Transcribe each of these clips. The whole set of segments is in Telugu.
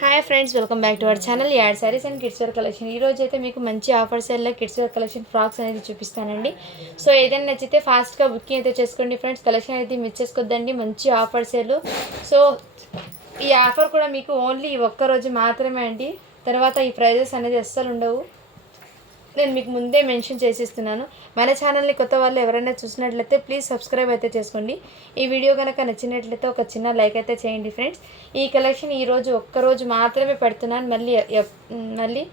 Hi friends welcome back to our channel add sarees and kids wear collection ఈ రోజు అయితే మీకు మంచి ఆఫర్ సేల్లో కిడ్స్ వేర్ కలెక్షన్ ఫ్రాక్స్ అనేది చూపిస్తానండి. సో ఏదైనా నచ్చితే ఫాస్ట్గా బుకింగ్ అయితే చేసుకోండి ఫ్రెండ్స్ కలెక్షన్ అయితే మిస్ చేసుకోద్దండి మంచి ఆఫర్ సేల్ సో ఈ ఆఫర్ కూడా మీకు ఓన్లీ ఒక్క రోజు మాత్రమే అండి. తర్వాత ఈ ప్రైజెస్ అనేది అస్సలు ఉండవు. నేను మీకు ముందే మెన్షన్ చేసిస్తున్నాను. మన ఛానల్ని కొత్త వాళ్ళు ఎవరైనా చూసినట్లయితే ప్లీజ్ సబ్స్క్రైబ్ అయితే చేసుకోండి. ఈ వీడియో కనుక నచ్చినట్లయితే ఒక చిన్న లైక్ అయితే చేయండి ఫ్రెండ్స్. ఈ కలెక్షన్ ఈరోజు ఒక్కరోజు మాత్రమే పెడుతున్నాను. మళ్ళీ మళ్ళీ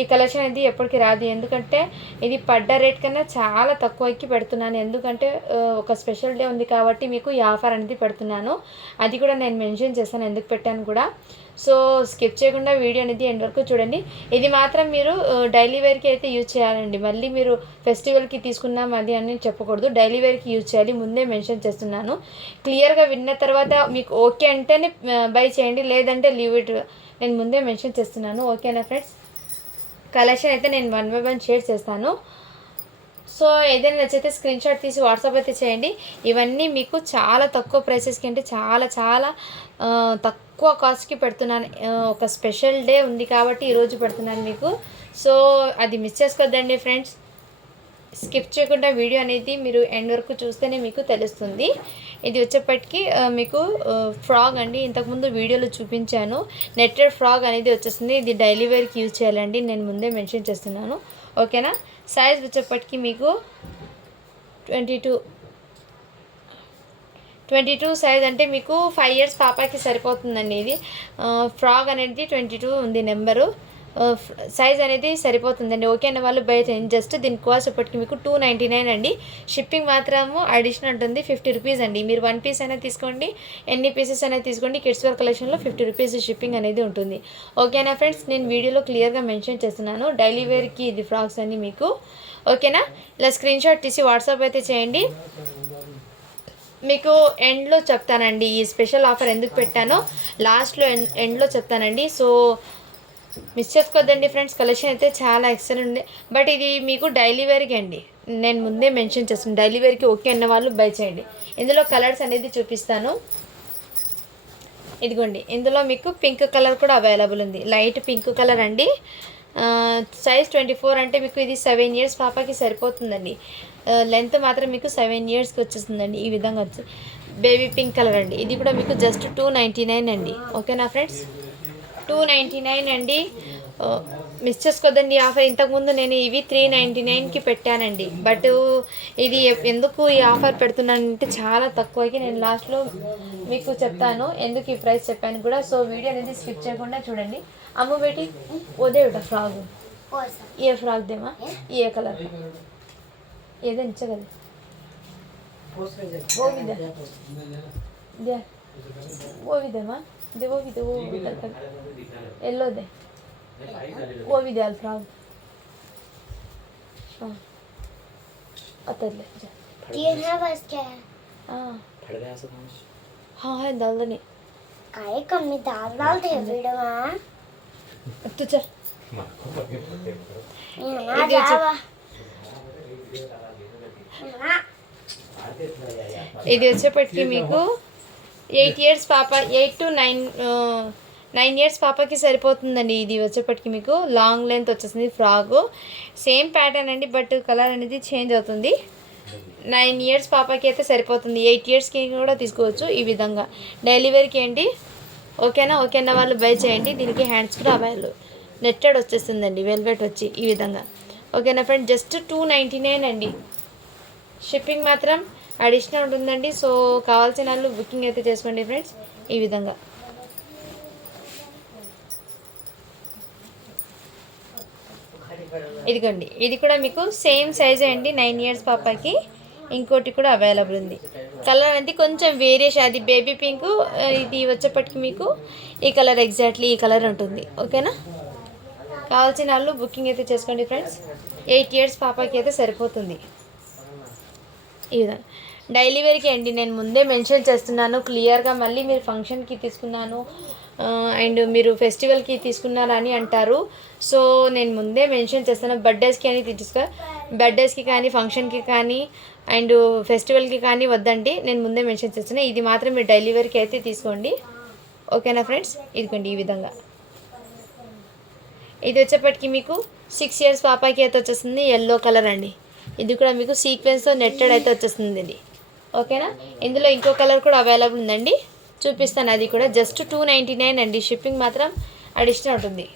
ఈ కలెక్షన్ అనేది ఎప్పటికీ రాదు. ఎందుకంటే ఇది పడ్డ రేట్ కన్నా చాలా తక్కువకి పెడుతున్నాను. ఎందుకంటే ఒక స్పెషల్ డే ఉంది కాబట్టి మీకు ఈ ఆఫర్ అనేది పెడుతున్నాను. అది కూడా నేను మెన్షన్ చేస్తాను ఎందుకు పెట్టాను కూడా. సో స్కిప్ చేయకుండా వీడియో అనేది ఎండ్ వరకు చూడండి. ఇది మాత్రం మీరు డైలీ వేర్కి అయితే యూజ్ చేయాలండి. మళ్ళీ మీరు ఫెస్టివల్కి తీసుకున్నాం అది అని చెప్పకూడదు. డైలీ వేర్కి యూజ్ చేయాలి. ముందే మెన్షన్ చేస్తున్నాను. క్లియర్గా విన్న తర్వాత మీకు ఓకే అంటేనే బై చేయండి. లేదంటే లీవ్ ఇట్ నేను ముందే మెన్షన్ చేస్తున్నాను. ఓకేనా ఫ్రెండ్స్ కలెక్షన్ అయితే నేను వన్ బై వన్ షేర్ చేస్తాను. సో ఏదైనా నచ్చితే స్క్రీన్ షాట్ తీసి వాట్సాప్ అయితే చేయండి. ఇవన్నీ మీకు చాలా తక్కువ ప్రైసెస్కి అంటే చాలా చాలా తక్కువ కాస్ట్కి పెడుతున్నాను. ఒక స్పెషల్ డే ఉంది కాబట్టి ఈరోజు పెడుతున్నాను మీకు. సో అది మిస్ చేసుకోవద్దండి ఫ్రెండ్స్ స్కిప్ చేయకుండా వీడియో అనేది మీరు ఎండ్ వరకు చూస్తేనే మీకు తెలుస్తుంది. ఇది వచ్చేప్పటికీ మీకు ఫ్రాగ్ అండి. ఇంతకుముందు వీడియోలో చూపించాను. నెట్టెడ్ ఫ్రాగ్ అనేది వచ్చేస్తుంది. ఇది డైలీ వేర్కి యూజ్ చేయాలండి. నేను ముందే మెన్షన్ చేస్తున్నాను. ఓకేనా? సైజ్ వచ్చేప్పటికీ మీకు twenty two. Twenty two size అంటే మీకు ఫైవ్ ఇయర్స్ పాపకి సరిపోతుందండి ఇది. ఫ్రాగ్ అనేది ట్వంటీ టూ ఉంది నెంబరు. సైజ్ అనేది సరిపోతుందండి. ఓకే అన్న వాళ్ళు బయట జస్ట్ దీని కాస్ట్ ఇప్పటికి మీకు టూ నైంటీ నైన్ అండి. షిప్పింగ్ మాత్రము అడిషనల్ ఉంటుంది ఫిఫ్టీ రూపీస్ అండి. మీరు వన్ పీస్ అయినా తీసుకోండి ఎన్ని పీసెస్ అయినా తీసుకోండి కిడ్స్ వేర్ కలెక్షన్లో ఫిఫ్టీ రూపీస్ షిప్పింగ్ అనేది ఉంటుంది. ఓకేనా ఫ్రెండ్స్ నేను వీడియోలో క్లియర్గా మెన్షన్ చేస్తున్నాను. డైలీ వేర్కి ఇది ఫ్రాక్స్ అన్ని మీకు. ఓకేనా ఇలా స్క్రీన్ షాట్ తీసి వాట్సాప్ అయితే చేయండి. మీకు ఎండ్లో చెప్తానండి. ఈ స్పెషల్ ఆఫర్ ఎందుకు పెట్టానో లాస్ట్లో ఎండ్ ఎండ్లో చెప్తానండి. సో మిస్ చేసుకోవద్దండి ఫ్రెండ్స్ కలెక్షన్ అయితే చాలా ఎక్సలెంట్ ఉంది. బట్ ఇది మీకు డైలీ వేర్కి అండి. నేను ముందే మెన్షన్ చేస్తాను డైలీ వేర్కి ఓకే అన్న వాళ్ళు బై చేయండి. ఇందులో కలర్స్ అనేది చూపిస్తాను. ఇదిగోండి. ఇందులో మీకు పింక్ కలర్ కూడా అవైలబుల్ ఉంది. లైట్ పింక్ కలర్ అండి. సైజ్ ట్వంటీ ఫోర్ అంటే మీకు ఇది సెవెన్ ఇయర్స్ పాపకి సరిపోతుందండి. లెంత్ మాత్రం మీకు సెవెన్ ఇయర్స్కి వచ్చేస్తుందండి. ఈ విధంగా వచ్చి బేబీ పింక్ కలర్ అండి. ఇది కూడా మీకు జస్ట్ టూ నైంటీ నైన్ అండి ఓకేనా ఫ్రెండ్స్ టూ నైంటీ నైన్ అండి. మిస్ చేసుకోదండి ఆఫర్. ఇంతకుముందు నేను ఇవి త్రీ నైంటీ నైన్కి పెట్టానండి. బట్ ఇది ఎందుకు ఈ ఆఫర్ పెడుతున్నానంటే చాలా తక్కువకి నేను లాస్ట్లో మీకు చెప్తాను ఎందుకు ఈ ప్రైస్ చెప్పాను కూడా. సో వీడియో అనేది స్కిప్ చేయకుండా చూడండి. అమ్మ బేటి ఉదయట ఫ్రాగ్. ఏ ఫ్రాగ్ దేమా ఏ కలర్? ఏదో ఇచ్చగలదు ఓ ఓవిదేమా दे वो भी दे माँ दे वो भी दे वो भी दे येलो दे वो भी दे अल्फ्राग हाँ अतर ले जा ये है बस क्या है हाँ फट गया सब कुछ हाँ है डाल दे काहे कमी दाल डाल दे वीडियो में तू चल ये ना ये जो- जावा ना ఇది వచ్చేప్పటికి మీకు ఎయిట్ ఇయర్స్ పాప eight to nine nine years పాపకి సరిపోతుందండి ఇది వచ్చేప్పటికి మీకు. లాంగ్ లెంత్ వచ్చేసింది ఫ్రాక్. సేమ్ ప్యాటర్న్ అండి బట్ కలర్ అనేది చేంజ్ అవుతుంది. నైన్ ఇయర్స్ పాపకి అయితే సరిపోతుంది. ఎయిట్ ఇయర్స్కి కూడా తీసుకోవచ్చు ఈ విధంగా. డెలివరీకి ఏంటి? ఓకేనా? ఓకేనా? వాళ్ళు బై చేయండి. దీనికి హ్యాండ్స్ కూడా అవైలబుల్. నెట్టెడ్ వచ్చేస్తుందండి వెల్వెట్ వచ్చి ఈ విధంగా. ఓకేనా friend? Just two ninety nine అండి. షిప్పింగ్ మాత్రం అడిషనల్ ఉంటుందండి. సో కావాల్సిన వాళ్ళు బుకింగ్ అయితే చేసుకోండి ఫ్రెండ్స్ ఈ విధంగా. ఇదిగోండి. ఇది కూడా మీకు సేమ్ సైజే అండి. నైన్ ఇయర్స్ పాపకి ఇంకోటి కూడా అవైలబుల్ ఉంది. కలర్ అనేది కొంచెం వేరియేషన్ అది బేబీ పింక్ ఇది వచ్చేప్పటికి మీకు ఈ కలర్ ఎగ్జాక్ట్లీ ఈ కలర్ ఉంటుంది. ఓకేనా కావాల్సిన వాళ్ళు బుకింగ్ అయితే చేసుకోండి ఫ్రెండ్స్ ఎయిట్ ఇయర్స్ పాపకి అయితే సరిపోతుంది. ఈ విధంగా డైలీ వేర్కి అండి నేను ముందే మెన్షన్ చేస్తున్నాను. క్లియర్గా మళ్ళీ మీరు ఫంక్షన్కి తీసుకున్నాను. అండ్ మీరు ఫెస్టివల్కి తీసుకున్నారని అంటారు. సో నేను ముందే మెన్షన్ చేస్తాను. బర్త్డేస్కి అని తీసుకో బర్త్డేస్కి కానీ ఫంక్షన్కి కానీ అండ్ ఫెస్టివల్కి కానీ వద్దండి. నేను ముందే మెన్షన్ చేస్తున్నాను ఇది మాత్రం మీరు డైలీ వేర్కి అయితే తీసుకోండి. ఓకేనా ఫ్రెండ్స్ ఇదిగోండి ఈ విధంగా. ఇది వచ్చేప్పటికి మీకు సిక్స్ ఇయర్స్ పాపాకి అయితే వచ్చేస్తుంది. ఎల్లో కలర్ అండి. ఇది కూడా మీకు సీక్వెన్స్తో నెట్టెడ్ అయితే వచ్చేస్తుంది అండి ఓకేనా? ఇందులో ఇంకో కలర్ కూడా అవైలబుల్ ఉందండి. చూపిస్తాను అది కూడా జస్ట్ టూ నైంటీ నైన్ అండి. షిప్పింగ్ మాత్రం అడిషనల్ ఉంటుంది.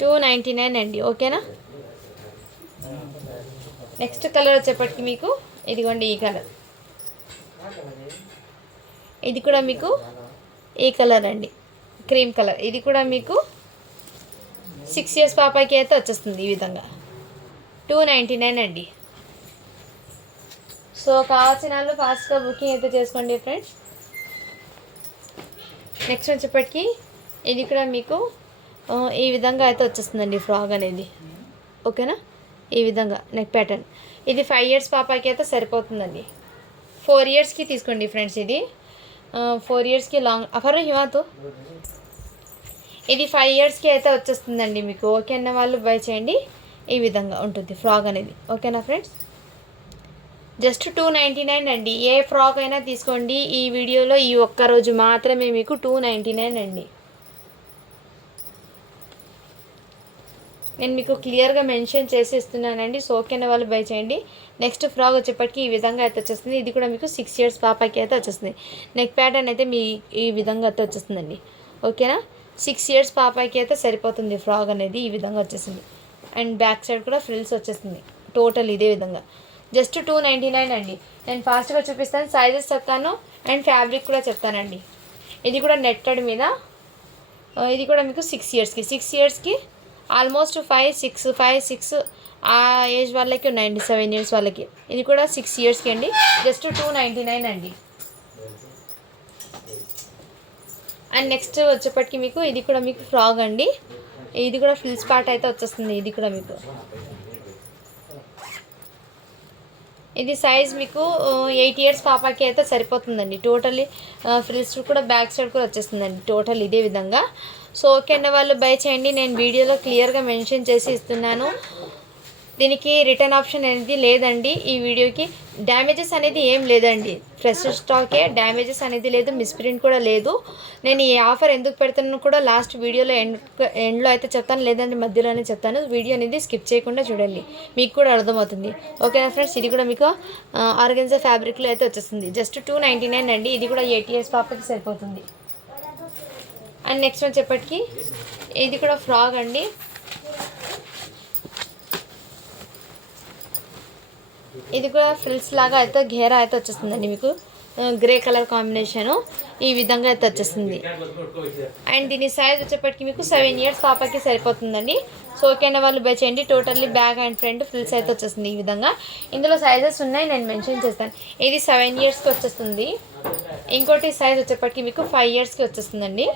టూ నైంటీ నైన్ అండి. ఓకేనా? నెక్స్ట్ కలర్ వచ్చేప్పటికి మీకు ఇదిగోండి ఈ కలర్ ఇది కూడా మీకు ఈ కలర్ అండి. క్రీమ్ కలర్ ఇది కూడా మీకు సిక్స్ ఇయర్స్ పాపాకి అయితే వచ్చేస్తుంది ఈ విధంగా. టూ నైంటీ నైన్ అండి. సో కావాల్సిన వాళ్ళు ఫాస్ట్గా బుకింగ్ అయితే చేసుకోండి ఫ్రెండ్స్ నెక్స్ట్ వచ్చేప్పటికి ఇది కూడా మీకు ఈ విధంగా అయితే వచ్చేస్తుందండి ఫ్రాగ్ అనేది. ఓకేనా ఈ విధంగా నెక్ ప్యాటర్న్ ఇది ఫైవ్ ఇయర్స్ పాపాకి అయితే సరిపోతుందండి. ఫోర్ ఇయర్స్కి తీసుకోండి ఫ్రెండ్స్ ఇది. ఫోర్ ఇయర్స్కి లాంగ్ అఫర్ హిమాతో. ఇది ఫైవ్ ఇయర్స్కి అయితే వచ్చేస్తుందండి మీకు. ఓకే అన్న వాళ్ళు? బై చేయండి. ఈ విధంగా ఉంటుంది ఫ్రాక్ అనేది. ఓకేనా friends? Just two ninety nine అండి. ఏ ఫ్రాక్ అయినా తీసుకోండి. ఈ వీడియోలో ఈ ఒక్క రోజు మాత్రమే మీకు టూ నైంటీ నైన్ అండి. నేను మీకు క్లియర్గా మెన్షన్ చేసి ఇస్తున్నానండి సో ఓకేనా వాళ్ళు? బై చేయండి. నెక్స్ట్ ఫ్రాక్ వచ్చేప్పటికి ఈ విధంగా అయితే వచ్చేస్తుంది. ఇది కూడా మీకు సిక్స్ ఇయర్స్ పాపకి అయితే వచ్చేస్తుంది. నెక్ ప్యాటర్న్ అయితే మీ ఈ విధంగా అయితే వచ్చేస్తుందండి. ఓకేనా? సిక్స్ ఇయర్స్ పాపాయికి అయితే సరిపోతుంది ఫ్రాగ్ అనేది ఈ విధంగా వచ్చేసింది. అండ్ బ్యాక్ సైడ్ కూడా ఫ్రిల్స్ వచ్చేసింది. టోటల్ ఇదే విధంగా. జస్ట్ టూ నైంటీ నైన్ అండి. నేను ఫాస్ట్గా చూపిస్తాను. సైజెస్ చెప్తాను అండ్ ఫ్యాబ్రిక్ కూడా చెప్తానండి. ఇది కూడా నెట్టెడ్ మీద. ఇది కూడా మీకు సిక్స్ ఇయర్స్కి సిక్స్ ఇయర్స్కి almost five six five six ఆ ఏజ్ వాళ్ళకి ఉన్నాయండి సెవెన్ ఇయర్స్ వాళ్ళకి. ఇది కూడా సిక్స్ ఇయర్స్కి అండి. జస్ట్ టూ నైంటీ నైన్ అండి. అండ్ నెక్స్ట్ వచ్చేప్పటికి మీకు ఇది కూడా మీకు ఫ్రాగ్ అండి. ఇది కూడా ఫిల్స్ పార్ట్ అయితే వచ్చేస్తుంది ఇది కూడా మీకు. ఇది సైజ్ మీకు ఎయిట్ ఇయర్స్ పాపకి అయితే సరిపోతుందండి. టోటలీ ఫ్రిల్స్ కూడా బ్యాక్ సైడ్ కూడా వచ్చేస్తుందండి టోటల్ ఇదే విధంగా. సో ఓకే అన్న వాళ్ళు బై చేయండి. నేను వీడియోలో క్లియర్గా మెన్షన్ చేసి ఇస్తున్నాను. దీనికి రిటర్న్ ఆప్షన్ అనేది లేదండి. ఈ వీడియోకి డ్యామేజెస్ అనేది ఏం లేదండి. ఫ్రెష్ స్టాకే డ్యామేజెస్ అనేది లేదు మిస్ప్రింట్ కూడా లేదు. నేను ఈ ఆఫర్ ఎందుకు పెడతాను కూడా లాస్ట్ వీడియోలో ఎండ్ ఎండ్లో అయితే చెప్తాను లేదంటే మధ్యలోనే చెప్తాను. వీడియో అనేది స్కిప్ చేయకుండా చూడండి. మీకు కూడా అర్థమవుతుంది. ఓకేనా ఫ్రెండ్స్? ఇది కూడా మీకు ఆర్గన్జా ఫ్యాబ్రిక్లో అయితే వచ్చేస్తుంది. జస్ట్ టూ నైంటీ నైన్ అండి. ఇది కూడా ఎయిటీఎస్ పాపకి సరిపోతుంది. అండ్ నెక్స్ట్ వచ్చేప్పటికి ఇది కూడా ఫ్రాగ్ అండి. ఇది కూడా ఫ్రిల్స్ లాగా అయితే ఘేరా అయితే వచ్చేస్తుందండి మీకు. గ్రే కలర్ కాంబినేషను ఈ విధంగా అయితే వచ్చేస్తుంది. అండ్ దీని సైజ్ వచ్చేప్పటికి మీకు సెవెన్ ఇయర్స్ పాపకి సరిపోతుందండి. సో ఓకేనా వాళ్ళు బై చేయండి. Totally back and front frills అయితే వచ్చేస్తుంది ఈ విధంగా. ఇందులో సైజెస్ ఉన్నాయి నేను మెన్షన్ చేస్తాను. ఇది సెవెన్ ఇయర్స్కి వచ్చేస్తుంది. ఇంకోటి సైజ్ వచ్చేప్పటికి మీకు ఫైవ్ ఇయర్స్కి వచ్చేస్తుందండి.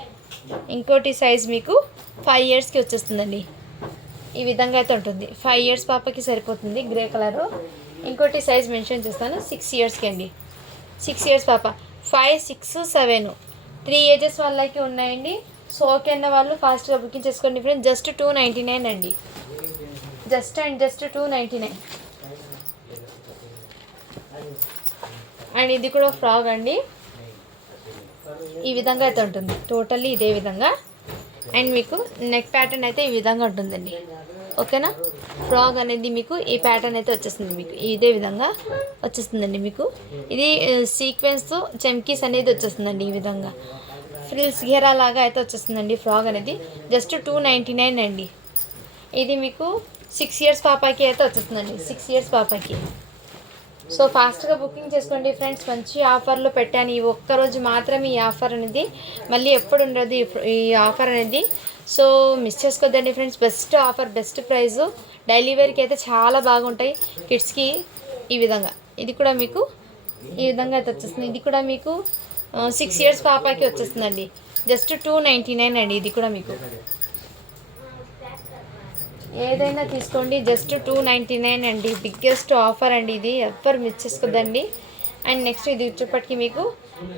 ఇంకోటి సైజ్ మీకు ఫైవ్ ఇయర్స్కి వచ్చేస్తుందండి. ఈ విధంగా అయితే ఉంటుంది. ఫైవ్ ఇయర్స్ పాపకి సరిపోతుంది గ్రే కలరు ఇంకోటి సైజ్ మెన్షన్ చేస్తాను. సిక్స్ ఇయర్స్కి అండి. సిక్స్ ఇయర్స్ పాప. Five six seven three ages వాళ్ళకి ఉన్నాయండి. సో ఓకే అన్న వాళ్ళు ఫాస్ట్గా బుకింగ్ చేసుకోండి friends just two ninety nine అండి. Just and just two ninety nine and ఇది కూడా ఫ్రాగ్ అండి. ఈ విధంగా అయితే ఉంటుంది. టోటల్లీ ఇదే విధంగా. అండ్ మీకు నెక్ ప్యాటర్న్ అయితే ఈ విధంగా ఉంటుందండి. ఓకేనా? ఫ్రాగ్ అనేది మీకు ఈ ప్యాటర్న్ అయితే వచ్చేస్తుంది మీకు. ఇదే విధంగా వచ్చేస్తుందండి మీకు. ఇది సీక్వెన్స్తో చెమ్కీస్ అనేది వచ్చేస్తుందండి ఈ విధంగా. ఫ్రిల్స్ ఘేరా లాగా అయితే వచ్చేస్తుందండి ఫ్రాగ్ అనేది. జస్ట్ టూ నైంటీ నైన్ అండి. ఇది మీకు సిక్స్ ఇయర్స్ పాపాకి అయితే వచ్చేస్తుందండి. సిక్స్ ఇయర్స్ పాపాకి. సో ఫాస్ట్గా బుకింగ్ చేసుకోండి ఫ్రెండ్స్ మంచి ఆఫర్లో పెట్టాను. ఈ ఒక్కరోజు మాత్రమే ఈ ఆఫర్ అనేది. మళ్ళీ ఎప్పుడు ఉండదు ఈ ఈ ఆఫర్ అనేది. So miss చేసుకోద్దండి friends. Best offer best price daily వేర్కి అయితే చాలా బాగుంటాయి కిడ్స్కి ఈ విధంగా. ఇది కూడా మీకు ఈ విధంగా అయితే వచ్చేస్తుంది. ఇది కూడా మీకు సిక్స్ ఇయర్స్ పాపాకి వచ్చేస్తుందండి. జస్ట్ టూ నైంటీ నైన్ అండి ఇది కూడా మీకు. ఏదైనా తీసుకోండి. జస్ట్ టూ నైంటీ నైన్ అండి. బిగ్గెస్ట్ ఆఫర్ అండి ఇది. ఎవ్వరు మిస్ చేసుకోద్దండి. అండ్ నెక్స్ట్ ఇది వచ్చేప్పటికి మీకు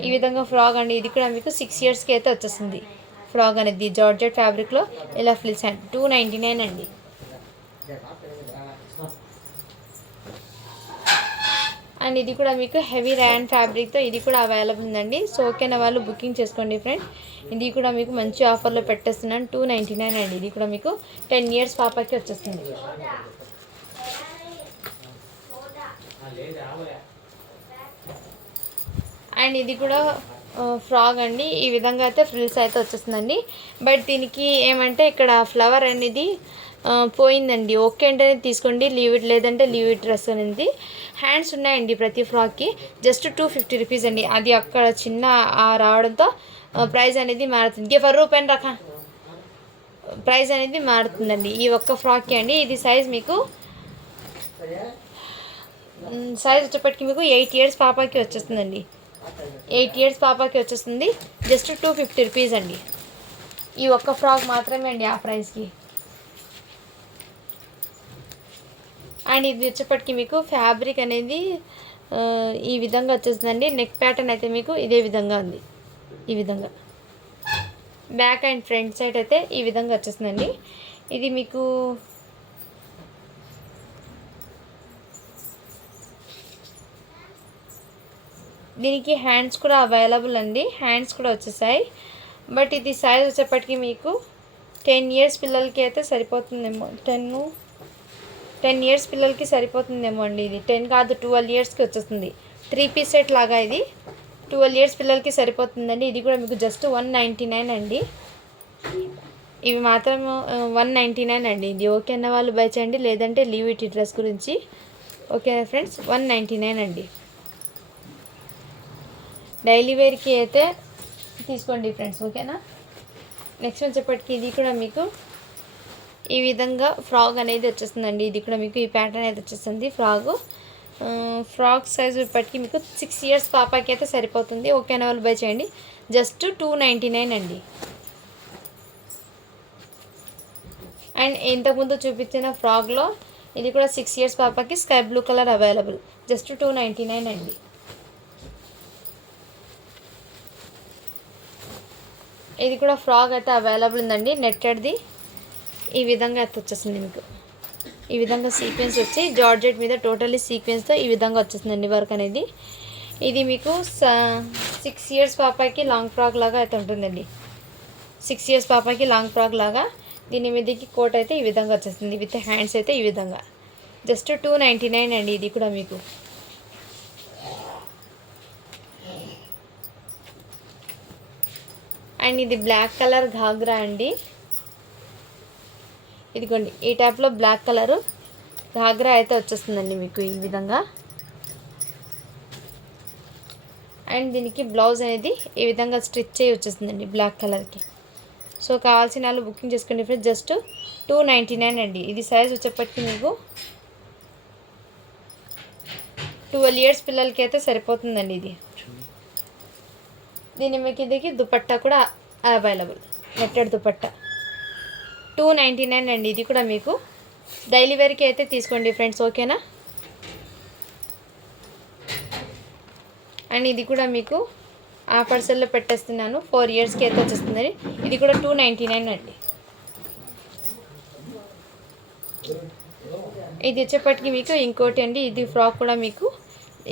ఈ విధంగా ఫ్రాగ్ అండి. ఇది కూడా మీకు సిక్స్ ఇయర్స్కి అయితే వచ్చేస్తుంది. ఫ్రాగ్ అనేది జార్జెట్ ఫ్యాబ్రిక్లో ఇలా frills and two ninety nine అండి. అండ్ ఇది కూడా మీకు హెవీ ర్యాన్ ఫ్యాబ్రిక్తో ఇది కూడా అవైలబుల్ ఉందండి. సో ఓకేనా వాళ్ళు బుకింగ్ చేసుకోండి ఫ్రెండ్. ఇది కూడా మీకు మంచి ఆఫర్లో పెట్టేస్తున్నాను. టూ నైంటీ నైన్ అండి. ఇది కూడా మీకు టెన్ ఇయర్స్ పాపకి వచ్చేస్తుంది. అండ్ ఇది కూడా ఫ్రాగ్ అండి. ఈ విధంగా అయితే ఫ్రిల్స్ అయితే వచ్చేస్తుందండి. బట్ దీనికి ఏమంటే ఇక్కడ ఫ్లవర్ అనేది పోయిందండి. ఓకే అంటే తీసుకోండి. లీవ్ ఇట్ లేదంటే లీవ్ ఇట్ డ్రెస్ అనేది. హ్యాండ్స్ ఉన్నాయండి ప్రతి ఫ్రాక్కి జస్ట్ టూ ఫిఫ్టీ రూపీస్ అండి. అది అక్కడ చిన్న రావడంతో ప్రైస్ అనేది మారుతుంది. గే ఫర్ రూపాయలు రకా. ప్రైస్ అనేది మారుతుందండి. ఈ ఒక్క ఫ్రాక్కి అండి. ఇది సైజ్ మీకు సైజ్ వచ్చేప్పటికి మీకు ఎయిట్ ఇయర్స్ పాపకి వచ్చేస్తుందండి. ఎయిట్ ఇయర్స్ పాపకి వచ్చేస్తుంది. జస్ట్ టూ ఫిఫ్టీ రూపీస్ అండి. ఈ ఒక్క ఫ్రాక్ మాత్రమే అండి ఆ ప్రైస్కి అండ్ ఇది వచ్చేప్పటికి మీకు ఫ్యాబ్రిక్ అనేది ఈ విధంగా వచ్చేస్తుందండి. నెక్ ప్యాటర్న్ అయితే మీకు ఇదే విధంగా ఉంది. ఈ విధంగా. బ్యాక్ అండ్ ఫ్రంట్ సైడ్ అయితే ఈ విధంగా వచ్చేస్తుందండి. ఇది మీకు దీనికి హ్యాండ్స్ కూడా అవైలబుల్ అండి. హ్యాండ్స్ కూడా వచ్చేసాయి. బట్ ఇది సైజ్ వచ్చేప్పటికి మీకు టెన్ ఇయర్స్ పిల్లలకి అయితే సరిపోతుందేమో టెన్ టెన్ ఇయర్స్ పిల్లలకి సరిపోతుందేమో అండి ఇది. టెన్ కాదు ట్వెల్వ్ ఇయర్స్కి వచ్చేస్తుంది. త్రీ పీస్ సెట్ లాగా ఇది. ట్వెల్వ్ ఇయర్స్ పిల్లలకి సరిపోతుందండి. ఇది కూడా మీకు జస్ట్ వన్ నైంటీ నైన్ అండి. ఇవి మాత్రం వన్ నైంటీ నైన్ అండి. ఇది ఓకే అన్న వాళ్ళు బై చేయండి. లేదంటే లీవ్ ఇట్ డ్రెస్ గురించి. Okay friends one ninety nine అండి. డైలీ వేర్కి అయితే తీసుకోండి ఫ్రెండ్స్ ఓకేనా? నెక్స్ట్ వచ్చేప్పటికి ఇది కూడా మీకు ఈ విధంగా ఫ్రాగ్ అనేది వచ్చేస్తుందండి. ఇది కూడా మీకు ఈ ప్యాటర్న్ అయితే వచ్చేస్తుంది ఫ్రాగు. ఫ్రాక్ సైజ్ ఇప్పటికీ మీకు సిక్స్ ఇయర్స్ పాపకి అయితే సరిపోతుంది. ఓకేనా వాళ్ళు బై చేయండి. జస్ట్ టూ నైంటీ నైన్ అండి. అండ్ ఇంతకుముందు చూపించిన ఫ్రాక్లో ఇది కూడా సిక్స్ ఇయర్స్ పాపకి sky blue colour available. Just two ninety nine అండి. ఇది కూడా ఫ్రాక్ అయితే అవైలబుల్ ఉందండి నెట్టెడ్ది. ఈ విధంగా అయితే వచ్చేసింది మీకు. ఈ విధంగా సీక్వెన్స్ వచ్చి జార్జెట్ మీద టోటల్లీ సీక్వెన్స్తో ఈ విధంగా వచ్చేసిందండి వర్క్ అనేది. ఇది మీకు సిక్స్ ఇయర్స్ పాపకి లాంగ్ ఫ్రాక్ లాగా అయితే ఉంటుందండి. సిక్స్ ఇయర్స్ పాపకి లాంగ్ ఫ్రాక్ లాగా దీని మీదకి కోట్ అయితే ఈ విధంగా వచ్చేస్తుంది విత్ హ్యాండ్స్ అయితే ఈ విధంగా. జస్ట్ టూ నైంటీ నైన్ అండి ఇది కూడా మీకు. అండ్ ఇది బ్లాక్ కలర్ ఘాగ్రా అండి. ఇదిగోండి ఈ టైప్లో బ్లాక్ కలర్ ఘాగ్రా అయితే వచ్చేస్తుందండి మీకు ఈ విధంగా. అండ్ దీనికి బ్లౌజ్ అనేది ఈ విధంగా స్టిచ్ చేయి వచ్చేస్తుందండి బ్లాక్ కలర్కి. సో కావాల్సిన వాళ్ళు బుకింగ్ చేసుకోండి friends just two ninety nine అండి. ఇది సైజ్ వచ్చేప్పటికి మీకు ట్వెల్వ్ ఇయర్స్ పిల్లలకి అయితే సరిపోతుందండి ఇది. దీని మీకు దుపట్టా కూడా available netted dupatta. Two ninety nine అండి ఇది కూడా మీకు. డైలీ వేర్కి అయితే తీసుకోండి ఫ్రెండ్స్ ఓకేనా అండ్ ఇది కూడా మీకు ఆ పర్సల్లో పెట్టేస్తున్నాను. ఫోర్ ఇయర్స్కి అయితే వచ్చేస్తుంది ఇది కూడా టూ నైంటీ నైన్ అండి. ఇది వచ్చేప్పటికి మీకు ఇంకోటి అండి ఇది ఫ్రాక్ కూడా మీకు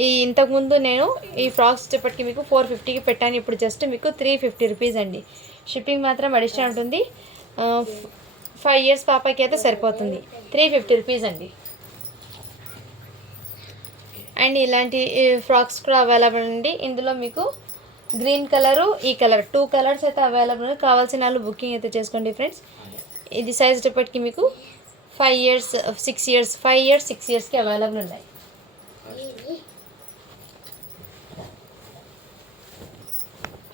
ఈ ఇంతకుముందు నేను ఈ ఫ్రాక్స్ వచ్చేప్పటికి మీకు ఫోర్ ఫిఫ్టీకి పెట్టాను. ఇప్పుడు జస్ట్ మీకు త్రీ ఫిఫ్టీ రూపీస్ అండి. షిప్పింగ్ మాత్రం అడిషనల్ ఉంటుంది. ఫైవ్ ఇయర్స్ పాపకి అయితే సరిపోతుంది. త్రీ ఫిఫ్టీ రూపీస్ అండి. అండ్ ఇలాంటి ఫ్రాక్స్ కూడా అవైలబుల్ అండి. ఇందులో మీకు గ్రీన్ కలరు ఈ కలర్ టూ కలర్స్ అయితే అవైలబుల్ కావాల్సిన వాళ్ళు బుకింగ్ అయితే చేసుకోండి ఫ్రెండ్స్ ఇది సైజ్ వచ్చేప్పటికి మీకు five years six years five years six ఇయర్స్కి అవైలబుల్ ఉన్నాయి.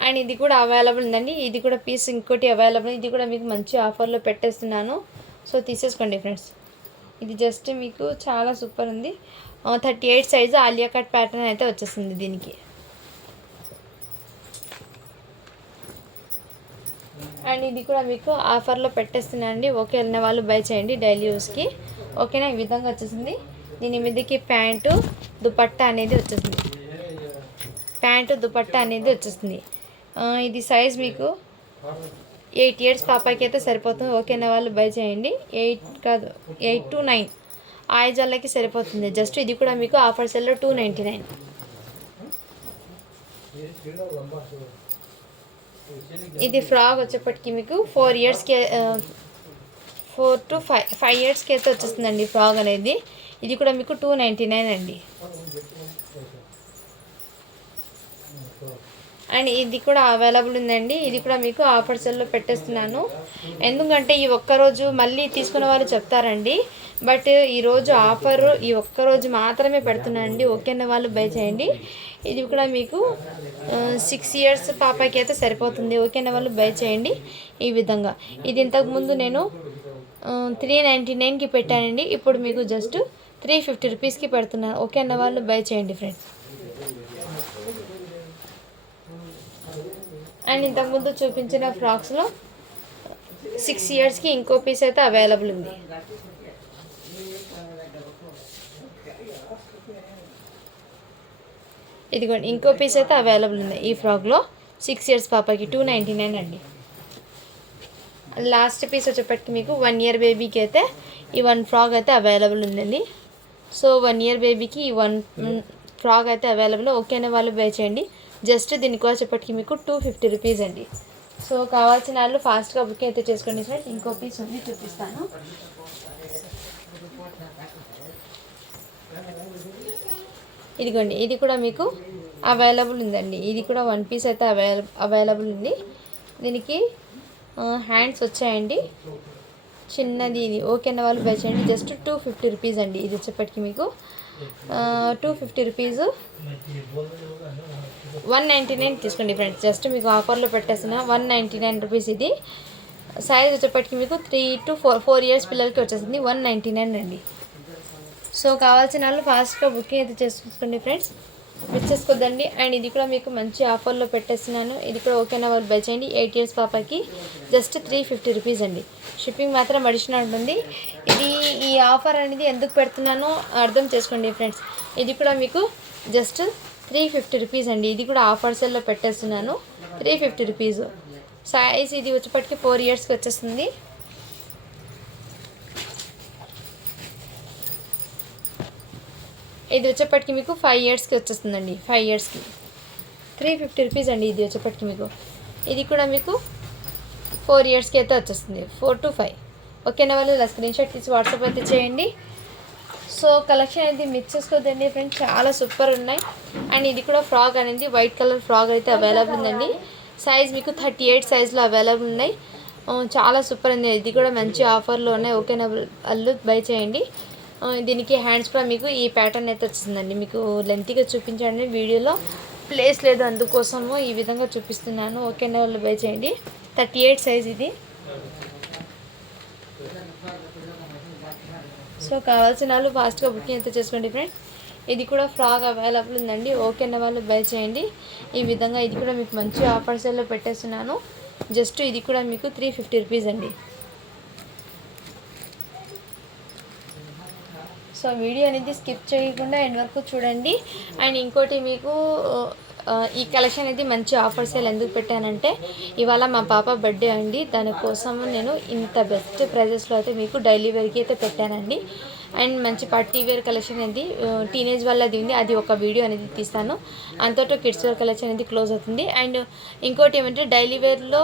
అండ్ ఇది కూడా అవైలబుల్ ఉందండి. ఇది కూడా పీస్ ఇంకోటి అవైలబుల్ ఇది కూడా మీకు మంచి ఆఫర్లో పెట్టేస్తున్నాను. సో తీసేసుకోండి ఫ్రెండ్స్ ఇది జస్ట్ మీకు చాలా సూపర్ ఉంది. Thirty eight size Alia cut pattern అయితే వచ్చేసింది దీనికి. అండ్ ఇది కూడా మీకు ఆఫర్లో పెట్టేస్తున్నానండి. ఓకే వెళ్ళిన వాళ్ళు బై చేయండి డైలీ యూస్కి ఓకేనా? ఈ విధంగా వచ్చేసింది. దీని మీదకి ప్యాంటు దుపట్టా అనేది వచ్చేసింది. ప్యాంటు దుపట్టా అనేది వచ్చేస్తుంది ఇది సైజ్ మీకు ఎయిట్ ఇయర్స్ పాపాకి అయితే సరిపోతుంది. ఓకేనా వాళ్ళు? బై చేయండి. ఎయిట్ కాదు ఎయిట్ టు నైన్ ఆ ఏజ్ వాళ్ళకి సరిపోతుంది. జస్ట్ ఇది కూడా మీకు ఆఫర్ సెల్లో టూ నైంటీ నైన్ ఇది ఫ్రాక్ వచ్చేప్పటికి మీకు ఫోర్ ఇయర్స్కి ఫోర్ టు ఫైవ్ ఫైవ్ ఇయర్స్కి అయితే వచ్చేస్తుందండి ఫ్రాక్ అనేది. ఇది కూడా మీకు టూ నైంటీ నైన్ అండి. అండ్ ఇది కూడా అవైలబుల్ ఉందండి. ఇది కూడా మీకు ఆఫర్స్లో పెట్టేస్తున్నాను. ఎందుకంటే ఈ ఒక్కరోజు మళ్ళీ తీసుకునే వాళ్ళు చెప్తారండి. బట్ ఈరోజు ఆఫర్ ఈ ఒక్కరోజు మాత్రమే పెడుతున్నానండి ఓకే అన్న వాళ్ళు? బై చేయండి. ఇది కూడా మీకు సిక్స్ ఇయర్స్ పాపకి అయితే సరిపోతుంది. ఓకే అన్న వాళ్ళు? బై చేయండి ఈ విధంగా. ఇది ఇంతకుముందు నేను త్రీ నైంటీ నైన్కి పెట్టానండి. ఇప్పుడు మీకు జస్ట్ త్రీ ఫిఫ్టీ రూపీస్కి పెడుతున్నాను ఓకే అన్న వాళ్ళు? బై చేయండి ఫ్రెండ్స్ అండ్ ఇంతకుముందు చూపించిన ఫ్రాక్స్లో సిక్స్ ఇయర్స్కి ఇంకో పీస్ అయితే అవైలబుల్ ఉంది. ఇదిగోండి ఇంకో పీస్ అయితే అవైలబుల్ ఉంది ఈ ఫ్రాక్లో. సిక్స్ ఇయర్స్ పాపకి టూ నైంటీ నైన్ అండి. లాస్ట్ పీస్ వచ్చేప్పటికి మీకు వన్ ఇయర్ బేబీకి అయితే ఈ వన్ ఫ్రాక్ అయితే అవైలబుల్ ఉందండి. సో వన్ ఇయర్ బేబీకి ఈ వన్ ఫ్రాక్ అయితే అవైలబుల్. ఓకే అనే వాళ్ళు బై చేయండి. జస్ట్ దీనికి వచ్చేప్పటికి మీకు టూ ఫిఫ్టీ రూపీస్ అండి. సో కావాల్సిన వాళ్ళు ఫాస్ట్గా బుక్ అయితే చేసుకోండి సార్. ఇంకో పీస్ ఉంది చూపిస్తాను. ఇదిగోండి ఇది కూడా మీకు అవైలబుల్ ఉందండి. ఇది కూడా వన్ పీస్ అయితే అవైల అవైలబుల్ ఉంది. దీనికి హ్యాండ్స్ వచ్చాయండి. చిన్నది ఇది. ఓకే అన్న వాళ్ళు బై చేయండి. జస్ట్ టూ ఫిఫ్టీ రూపీస్ అండి. ఇది వచ్చేప్పటికి మీకు two fifty rupees. One ninety nine తీసుకోండి ఫ్రెండ్స్ జస్ట్ మీకు ఆఫర్లో పెట్టేసిన వన్ నైంటీ నైన్ రూపీస్ ఇది. సైజ్ వచ్చేప్పటికి మీకు three to four four years పిల్లలకి వచ్చేసింది వన్ నైంటీ నైన్ అండి. సో కావాల్సిన వాళ్ళు ఫాస్ట్గా బుకింగ్ అయితే చేసుకోండి ఫ్రెండ్స్ మిస్ చేసుకోద్దండి. అండ్ ఇది కూడా మీకు మంచి ఆఫర్లో పెట్టేస్తున్నాను. ఇది కూడా ఓకేనా వాళ్ళు బై చేయండి. ఎయిట్ ఇయర్స్ పాపకి జస్ట్ త్రీ ఫిఫ్టీ రూపీస్ అండి. షిప్పింగ్ మాత్రం అడిషనల్ ఉంటుంది. ఇది ఈ ఆఫర్ అనేది ఎందుకు పెడుతున్నానో అర్థం చేసుకోండి ఫ్రెండ్స్ ఇది కూడా మీకు జస్ట్ త్రీ ఫిఫ్టీ రూపీస్ అండి. ఇది కూడా ఆఫర్ సెల్లో పెట్టేస్తున్నాను. Three fifty rupees. సైజ్ ఇది వచ్చేప్పటికి ఫోర్ ఇయర్స్కి వచ్చేస్తుంది. ఇది వచ్చేప్పటికి మీకు ఫైవ్ ఇయర్స్కి వచ్చేస్తుందండి. ఫైవ్ ఇయర్స్కి త్రీ ఫిఫ్టీ రూపీస్ అండి ఇది వచ్చేప్పటికి మీకు. ఇది కూడా మీకు ఫోర్ ఇయర్స్కి అయితే వచ్చేస్తుంది. ఫోర్ టు ఫైవ్ ఓకేనా వాళ్ళు ఇలా స్క్రీన్ షాట్ తీసి వాట్సాప్ అయితే చేయండి. సో కలెక్షన్ అనేది మిక్స్ చేసుకోవద్దండి ఫ్రెండ్స్. చాలా సూపర్ ఉన్నాయి. అండ్ ఇది కూడా ఫ్రాక్ అనేది వైట్ కలర్ ఫ్రాక్ అయితే అవైలబుల్ ఉందండి. సైజ్ మీకు థర్టీ ఎయిట్ సైజ్లో అవైలబుల్ ఉన్నాయి. చాలా సూపర్ ఉంది. ఇది కూడా మంచి ఆఫర్లో ఉన్నాయి. ఓకేనా అల్లు? బై చేయండి. దీనికి హ్యాండ్స్ కూడా మీకు ఈ ప్యాటర్న్ అయితే వచ్చిందండి. మీకు లెంతీగా చూపించండి వీడియోలో. ప్లేస్ లేదు అందుకోసము ఈ విధంగా చూపిస్తున్నాను. ఓకేనా వాళ్ళు బై చేయండి. థర్టీ ఎయిట్ సైజ్ ఇది. సో కావాల్సిన వాళ్ళు ఫాస్ట్గా బుకింగ్ అయితే చేసుకోండి ఫ్రెండ్స్ ఇది కూడా ఫ్రాక్ అవైలబుల్ ఉందండి. ఓకే అన్న వాళ్ళు బై చేయండి. ఈ విధంగా ఇది కూడా మీకు మంచి ఆఫర్స్లో పెట్టేస్తున్నాను. జస్ట్ ఇది కూడా మీకు త్రీ ఫిఫ్టీ రూపీస్ అండి. సో వీడియో అనేది స్కిప్ చేయకుండా ఎండ్ వరకు చూడండి. అండ్ ఇంకోటి మీకు ఈ కలెక్షన్ అనేది మంచి ఆఫర్ సేల్ ఎందుకు పెట్టానంటే ఇవాళ మా పాప బర్త్డే అండి. దానికోసం నేను ఇంత బెస్ట్ ప్రైజెస్లో అయితే మీకు డైలీ వేర్కి అయితే పెట్టానండి. అండ్ మంచి పార్టీ వేర్ కలెక్షన్ అనేది టీనేజ్ వాళ్ళది ఉంది అది ఒక వీడియో అనేది తీస్తాను. అంతటో కిడ్స్ వేర్ కలెక్షన్ అనేది క్లోజ్ అవుతుంది. అండ్ ఇంకోటి ఏమంటే డైలీ వేర్లో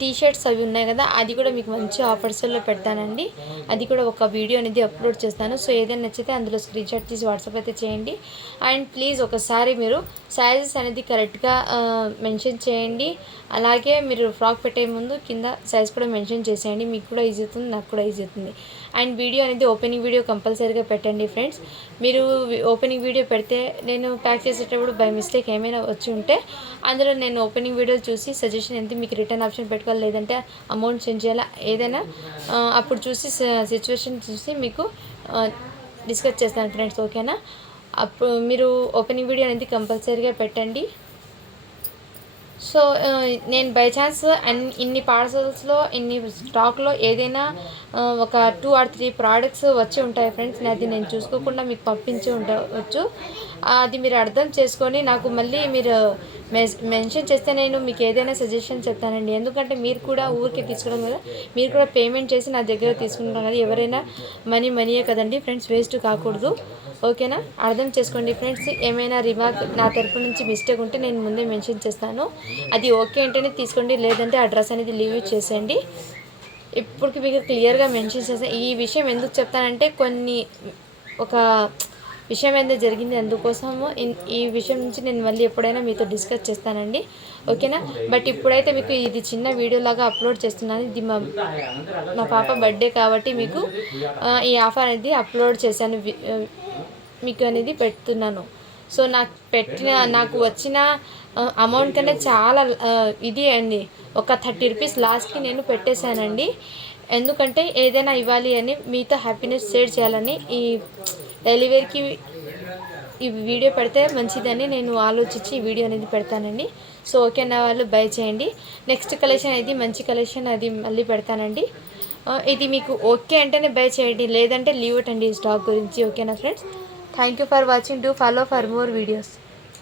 టీ షర్ట్స్ అవి ఉన్నాయి కదా అది కూడా మీకు మంచి ఆఫర్స్లో పెడతానండి. అది కూడా ఒక వీడియో అనేది అప్లోడ్ చేస్తాను. సో ఏదైనా నచ్చితే అందులో స్క్రీన్ షాట్ తీసి వాట్సాప్ అయితే చేయండి. అండ్ ప్లీజ్ ఒకసారి మీరు సైజెస్ అనేది కరెక్ట్గా మెన్షన్ చేయండి. అలాగే మీరు ఫ్రాక్ పెట్టే ముందు కింద సైజ్ కూడా మెన్షన్ చేసేయండి. మీకు కూడా ఈజీ అవుతుంది నాకు కూడా ఈజీ అవుతుంది. అండ్ వీడియో అనేది ఓపెనింగ్ వీడియో కంపల్సరీగా పెట్టండి ఫ్రెండ్స్. మీరు ఓపెనింగ్ వీడియో పెడితే నేను ప్యాక్ చేసేటప్పుడు బై మిస్టేక్ ఏమైనా వచ్చి ఉంటే అందులో నేను ఓపెనింగ్ వీడియో చూసి సజెషన్ ఎంత మీకు రిటర్న్ ఆప్షన్ పెట్టుకోవాలి లేదంటే అమౌంట్ చేంజ్ చేయాలా ఏదైనా అప్పుడు చూసి సిచ్యువేషన్ చూసి మీకు డిస్కస్ చేస్తాను ఫ్రెండ్స్ ఓకేనా? అప్పుడు మీరు ఓపెనింగ్ వీడియో అనేది కంపల్సరీగా పెట్టండి. సో నేను బై ఛాన్స్ అన్ని ఇన్ని పార్సల్స్లో ఇన్ని స్టాక్లో ఏదైనా ఒక టూ ఆర్ త్రీ ప్రోడక్ట్స్ వచ్చి ఉంటాయి ఫ్రెండ్స్ అది నేను చూసుకోకుండా మీకు పంపించి ఉండవచ్చు అది మీరు అర్థం చేసుకొని నాకు మళ్ళీ మీరు మెస్ మెన్షన్ చేస్తే నేను మీకు ఏదైనా సజెషన్ చెప్తానండి. ఎందుకంటే మీరు కూడా ఊరికే తీసుకోవడం కదా మీరు కూడా పేమెంట్ చేసి నా దగ్గర తీసుకుంటాం కదా ఎవరైనా మనీ మనీయే కదండి ఫ్రెండ్స్ వేస్ట్ కాకూడదు. ఓకేనా? అర్థం చేసుకోండి ఫ్రెండ్స్. ఏమైనా రిమార్క్ నా తరపు నుంచి మిస్టేక్ ఉంటే నేను ముందే మెన్షన్ చేస్తాను. అది ఓకే అంటేనే తీసుకోండి. లేదంటే అడ్రస్ అనేది లీవ్ చేసేయండి. ఇప్పటికి మీకు క్లియర్గా మెన్షన్ చేస్తాను ఈ విషయం ఎందుకు చెప్తానంటే కొన్ని ఒక విషయం ఏదో జరిగింది అందుకోసము. ఈ విషయం నుంచి నేను మళ్ళీ ఎప్పుడైనా మీతో డిస్కస్ చేస్తానండి. ఓకేనా? బట్ ఇప్పుడైతే మీకు ఇది చిన్న వీడియోలాగా అప్లోడ్ చేస్తున్నాను. ఇది మా మా పాప బర్త్డే కాబట్టి మీకు ఈ ఆఫర్ అనేది అప్లోడ్ చేశాను. వి- మీకు అనేది పెడుతున్నాను. సో నాకు పెట్టిన నాకు వచ్చిన అమౌంట్ కన్నా చాలా ఇది అండి. ఒక థర్టీ రూపీస్ లాస్ట్కి నేను పెట్టేశానండి. ఎందుకంటే ఏదైనా ఇవ్వాలి అని మీతో హ్యాపీనెస్ షేర్ చేయాలని ఈ డెలివరీకి ఈ వీడియో పెడితే మంచిదని నేను ఆలోచించి ఈ వీడియో అనేది పెడతానండి. సో ఓకే అన్న వాళ్ళు బై చేయండి. నెక్స్ట్ కలెక్షన్ అనేది మంచి కలెక్షన్ అది మళ్ళీ పెడతానండి. ఇది మీకు ఓకే అంటేనే బై చేయండి. లేదంటే లీవ్ ఇట్ అండి ఈ స్టాక్ గురించి. ఓకేనా friends? Thank you for watching. Do follow for more videos.